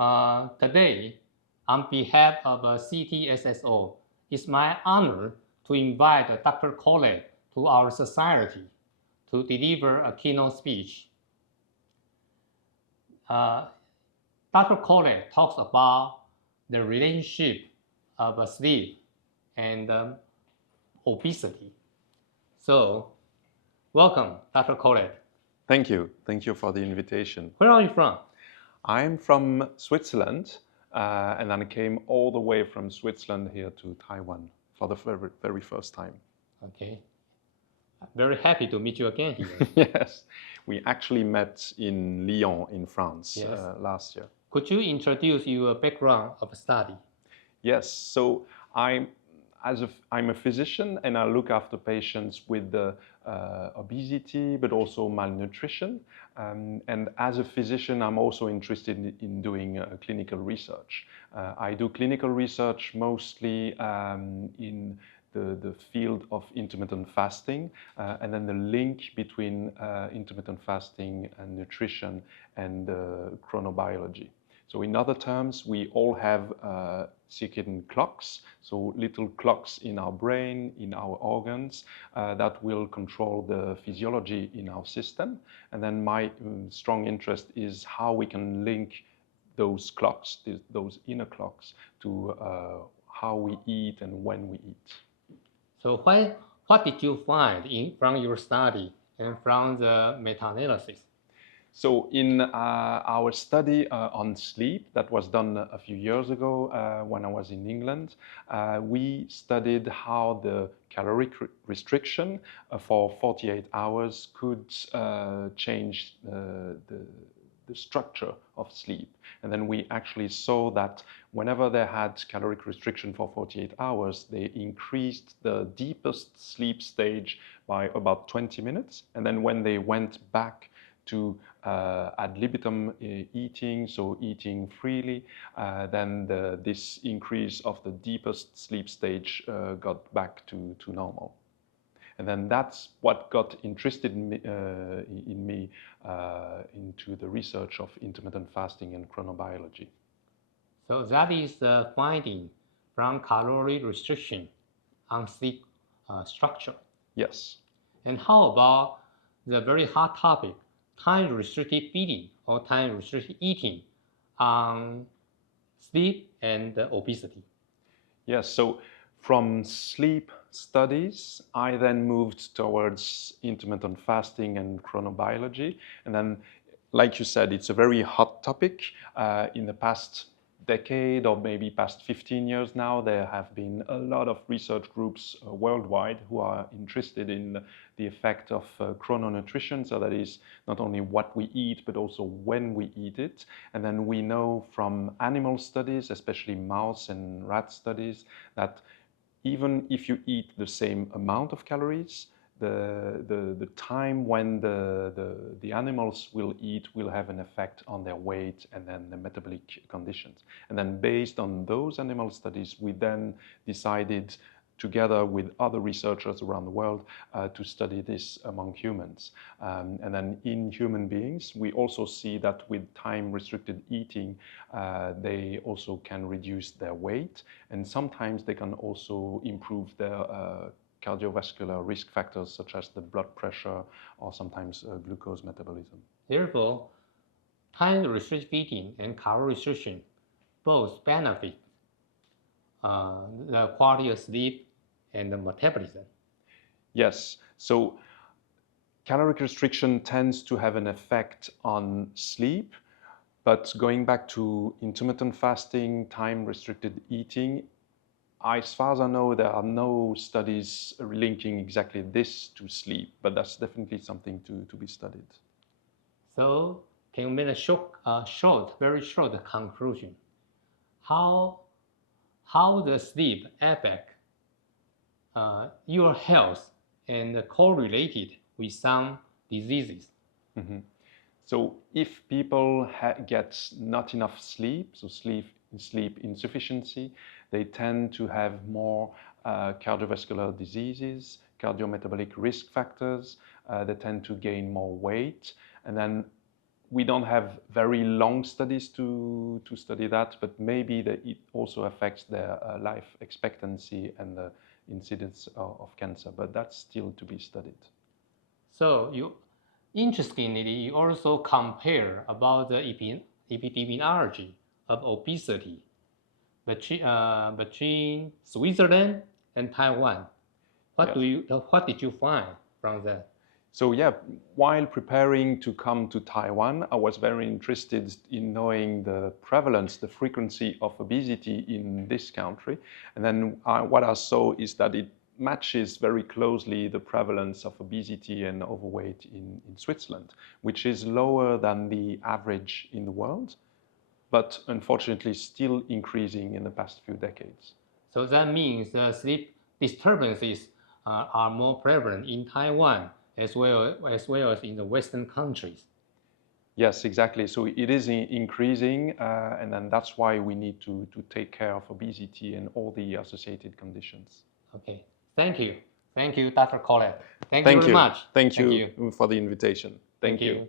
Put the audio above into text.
Today, on behalf of CTSSO, it's my honor to invite Dr. Collet to our society to deliver a keynote speech. Dr. Collet talks about the relationship of sleep and obesity. So, welcome, Dr. Collet. Thank you. Thank you for the invitation. Where are you from? I'm from Switzerland, and I came all the way from Switzerland here to Taiwan for the very first time. Okay. Very happy to meet you again here. Yes, we actually met in Lyon in France last year. Could you introduce your background of study? Yes, so I'm a physician and I look after patients with obesity, but also malnutrition. And as a physician, I'm also interested in doing clinical research. I do clinical research mostly in the field of intermittent fasting, and then the link between intermittent fasting and nutrition and chronobiology. So in other terms, we all have circadian clocks, so little clocks in our brain, in our organs, that will control the physiology in our system. And then my strong interest is how we can link those clocks, those inner clocks, to how we eat and when we eat. So what did you find from your study and from the meta-analysis? So in our study on sleep that was done a few years ago when I was in England, we studied how the caloric restriction for 48 hours could change the structure of sleep. And then we actually saw that whenever they had caloric restriction for 48 hours, they increased the deepest sleep stage by about 20 minutes. And then when they went back to ad libitum eating, so eating freely, then this increase of the deepest sleep stage got back to normal. And then that's what got interested in me into the research of intermittent fasting and chronobiology. So that is the finding from calorie restriction on sleep structure. Yes. And how about the very hot topic, time-restricted feeding or time-restricted eating on sleep and obesity? Yes, so from sleep studies, I then moved towards intermittent fasting and chronobiology. And then, like you said, it's a very hot topic. In the past decade or maybe past 15 years now, there have been a lot of research groups worldwide who are interested in the effect of chrononutrition. So that is not only what we eat, but also when we eat it. And then we know from animal studies, especially mouse and rat studies, that even if you eat the same amount of calories, the time when the animals will eat will have an effect on their weight and then the metabolic conditions. And then based on those animal studies, we then decided together with other researchers around the world to study this among humans. And then in human beings, we also see that with time-restricted eating, they also can reduce their weight, and sometimes they can also improve their cardiovascular risk factors such as the blood pressure or sometimes glucose metabolism. Therefore, time-restricted feeding and calorie restriction both benefit the quality of sleep and the metabolism. Yes, so caloric restriction tends to have an effect on sleep, but going back to intermittent fasting, time-restricted eating, as far as I know, there are no studies linking exactly this to sleep, but that's definitely something to be studied. So, can you make a very short conclusion? How the sleep affect your health and correlated with some diseases? Mm-hmm. So, if people get not enough sleep, so sleep insufficiency, they tend to have more cardiovascular diseases, cardiometabolic risk factors, they tend to gain more weight, and then we don't have very long studies to study that, but maybe that it also affects their life expectancy and the incidence of cancer, but that's still to be studied. So interestingly, you also compare about the epidemiology of obesity between Switzerland and Taiwan. What did you find from that? So yeah, while preparing to come to Taiwan, I was very interested in knowing the prevalence, the frequency of obesity in this country. And then what I saw is that it matches very closely the prevalence of obesity and overweight in Switzerland, which is lower than the average in the world, but unfortunately still increasing in the past few decades. So that means sleep disturbances are more prevalent in Taiwan as well as in the Western countries. Yes, exactly. So it is increasing, and then that's why we need to take care of obesity and all the associated conditions. Okay, thank you. Thank you, Dr. Collet. Thank you very much. Thank you for the invitation. Thank you.